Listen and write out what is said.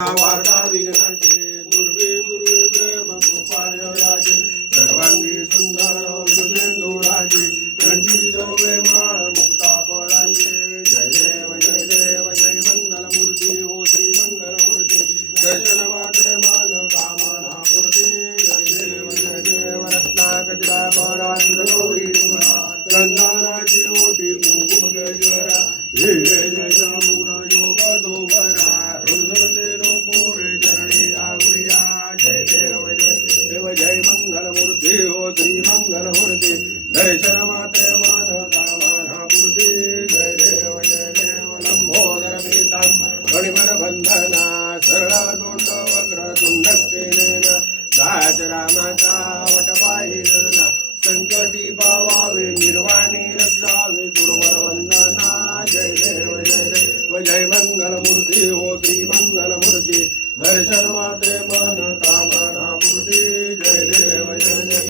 वार्ता विघ्नाचे दुर्वे पूर्वे प्रेम गोपाय राजे सर्वांगी सुंदर विदुषेंदुराजे कंठी जोगे माळ मुक्ता परांचे जय देव जय मंगलमूर्ती हो श्री मंगलमूर्ती दर्शन मात्रे मन कामना मूर्ती जय देव रत्नाकजरा पराशुर गौरी चंदनाची ओटी कुंकुम गजरा हे जय शंभूर योग दोबरा जय मंगलमूर्ती हो श्री मंगलमूर्ती दर्शन मात्रे मन कामना पूर्ती जय देव लंबोदर पीतां गणिमन बंधना सरळ तोंड वक्र तुंडतेन दास रामाचा वटपायी गणना संकटी पावावे निर्वाणी रक्षावे गुरुवर वंदना जय देव जय मंगलमूर्ती हो श्री मंगलमूर्ती दर्शन मात्रे मन कामना पूर्ती जय देव